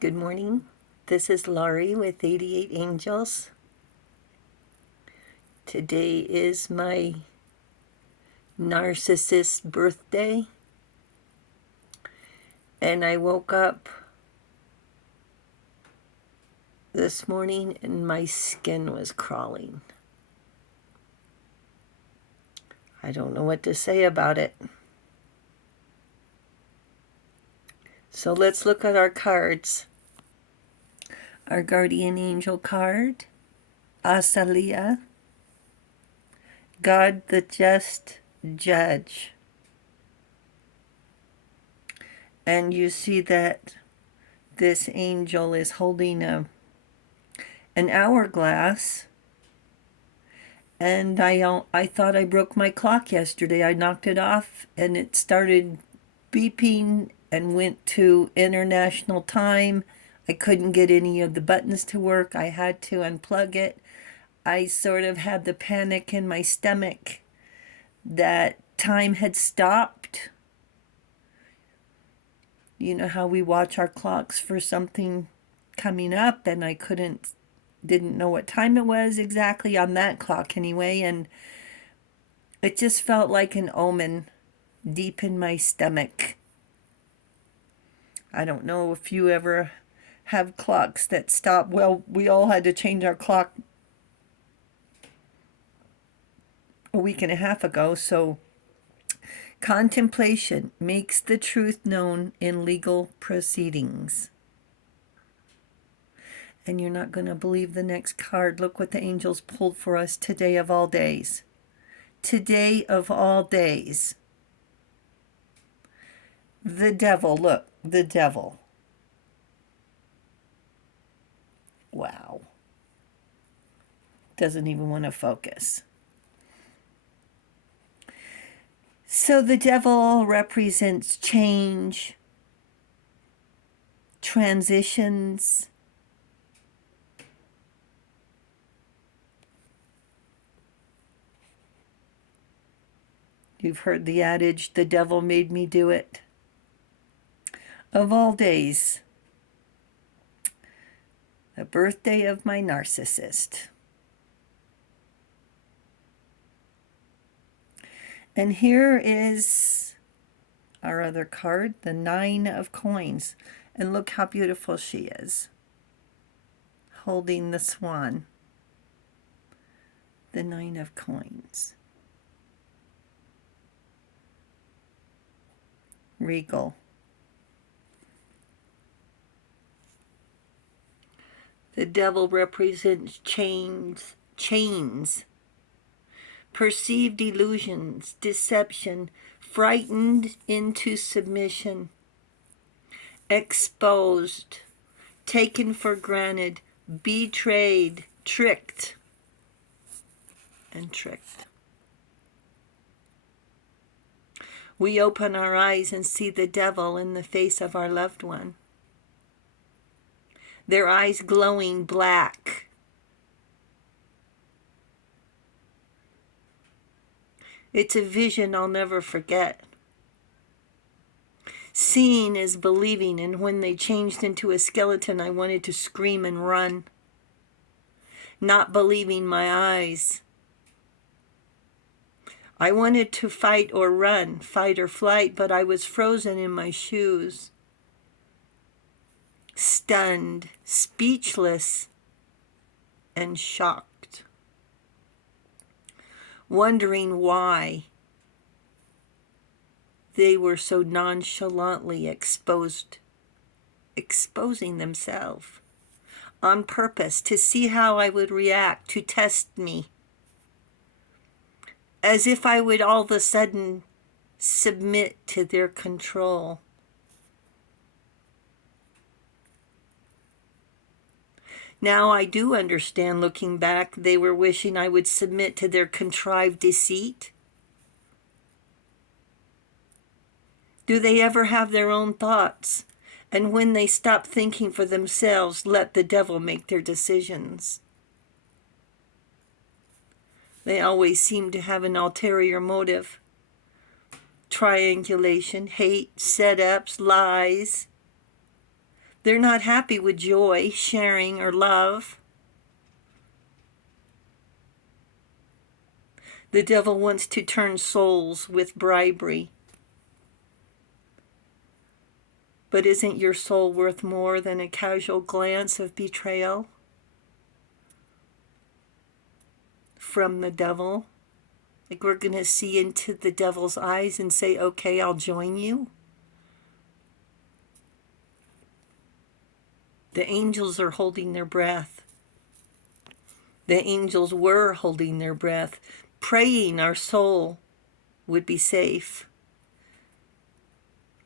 Good morning. This is Laurie with 88 Angels. Today is my narcissist birthday, and I woke up this morning and my skin was crawling. I don't know what to say about it. So let's look at our cards. Our guardian angel card, Asalia, God the just judge. And you see that this angel is holding an hourglass. And I thought I broke my clock yesterday. I knocked it off and it started beeping and went to international time. I couldn't get any of the buttons to work. I had to unplug it. I sort of had the panic in my stomach that time had stopped. You know how we watch our clocks for something coming up, and I didn't know what time it was exactly on that clock anyway, and it just felt like an omen deep in my stomach. I don't know if you ever have clocks that stop. Well, we all had to change our clock a week and a half ago, so contemplation makes the truth known in legal proceedings. And you're not going to believe the next card. Look what the angels pulled for us today of all days. Today of all days. The devil, look, the devil. Wow. Doesn't even want to focus. So the devil represents change, transitions, you've heard the adage, the devil made me do it. Of all days, the birthday of my narcissist. And here is our other card, the 9 of coins. And look how beautiful she is, holding the swan. The 9 of coins. Regal. The devil represents chains, perceived illusions, deception, frightened into submission, exposed, taken for granted, betrayed, tricked, and tricked. We open our eyes and see the devil in the face of our loved one. Their eyes glowing black. It's a vision I'll never forget. Seeing is believing, and when they changed into a skeleton, I wanted to scream and run. Not believing my eyes. I wanted to fight or run, fight or flight, but I was frozen in my shoes. Stunned, speechless, and shocked. Wondering why they were so nonchalantly exposing themselves on purpose to see how I would react, to test me, as if I would all of a sudden submit to their control. Now I do understand, looking back, they were wishing I would submit to their contrived deceit. Do they ever have their own thoughts? And when they stop thinking for themselves, let the devil make their decisions. They always seem to have an ulterior motive. Triangulation, hate, setups, lies, They're not happy with joy, sharing, or love. The devil wants to turn souls with bribery. But isn't your soul worth more than a casual glance of betrayal from the devil? Like we're going to see into the devil's eyes and say, okay, I'll join you. The angels are holding their breath. The angels were holding their breath, praying our soul would be safe,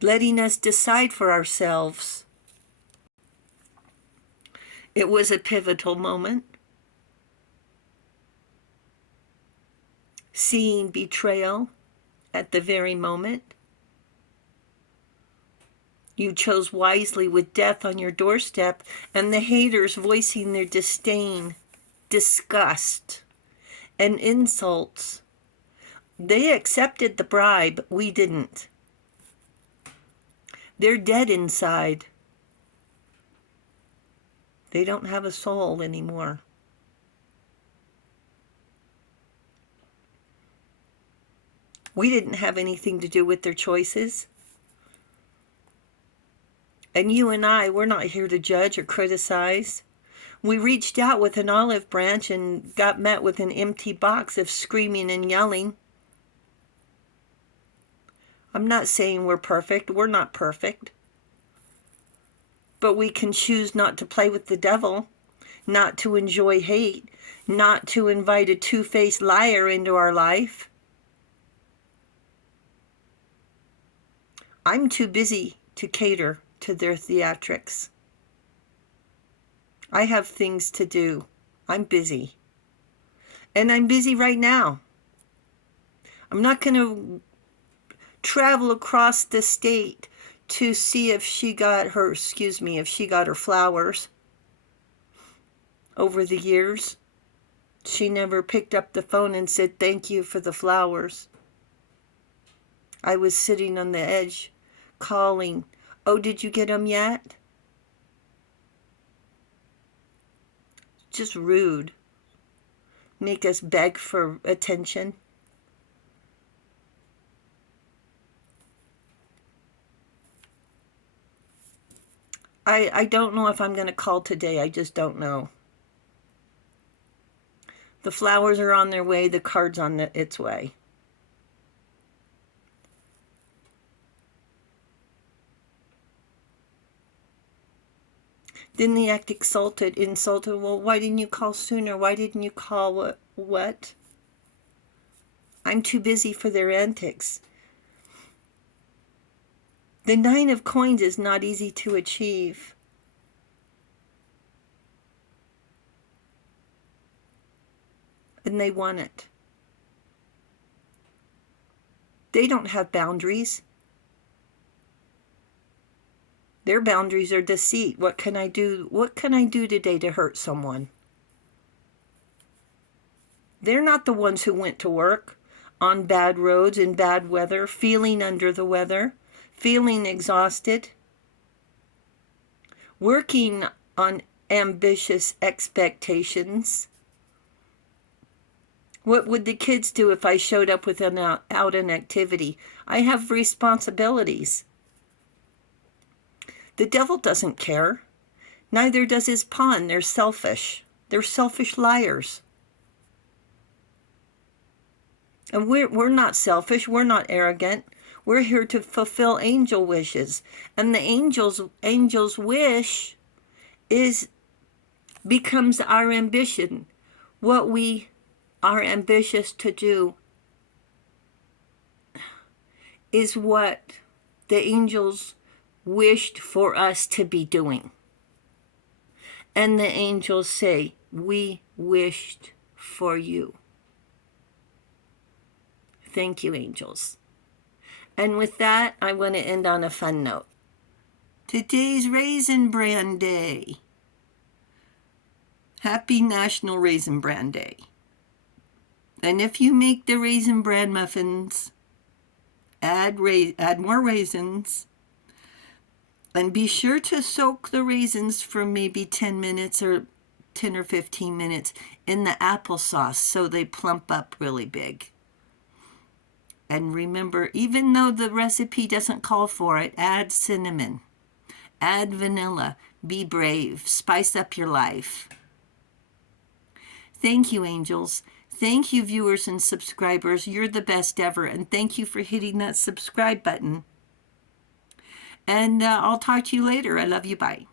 letting us decide for ourselves. It was a pivotal moment. Seeing betrayal at the very moment. You chose wisely with death on your doorstep, and the haters voicing their disdain, disgust, and insults. They accepted the bribe, we didn't. They're dead inside. They don't have a soul anymore. We didn't have anything to do with their choices. And you and I, we're not here to judge or criticize. We reached out with an olive branch and got met with an empty box of screaming and yelling. I'm not saying we're perfect. We're not perfect. But we can choose not to play with the devil, not to enjoy hate, not to invite a two-faced liar into our life. I'm too busy to cater to their theatrics. I have things to do. I'm busy. And I'm busy right now. I'm not going to travel across the state to see if she got her flowers over the years. She never picked up the phone and said, thank you for the flowers. I was sitting on the edge calling, oh, did you get them yet? Just rude. Make us beg for attention. I don't know if I'm going to call today. I just don't know. The flowers are on their way. The card's on its way. Then they act insulted. Well, why didn't you call sooner? Why didn't you call what? I'm too busy for their antics. The 9 of coins is not easy to achieve. And they want it. They don't have boundaries. Their boundaries are deceit. What can I do? What can I do today to hurt someone? They're not the ones who went to work on bad roads in bad weather, feeling under the weather, feeling exhausted, working on ambitious expectations. What would the kids do if I showed up with out an activity? I have responsibilities. The devil doesn't care. Neither does his pawn. They're selfish. They're selfish liars. And we're not selfish. We're not arrogant. We're here to fulfill angel wishes. And the angel's wish becomes our ambition. What we are ambitious to do is what the angels wished for us to be doing. And the angels say, we wished for you. Thank you, angels. And with that, I want to end on a fun note. Today's Raisin Bran Day. Happy National Raisin Bran Day. And if you make the Raisin Bran muffins, add more raisins, And be sure to soak the raisins for maybe 10 minutes or 10 or 15 minutes in the applesauce so they plump up really big. And remember, even though the recipe doesn't call for it, add cinnamon, add vanilla, be brave, spice up your life. Thank you, angels. Thank you, viewers and subscribers. You're the best ever. And thank you for hitting that subscribe button. And I'll talk to you later. I love you. Bye.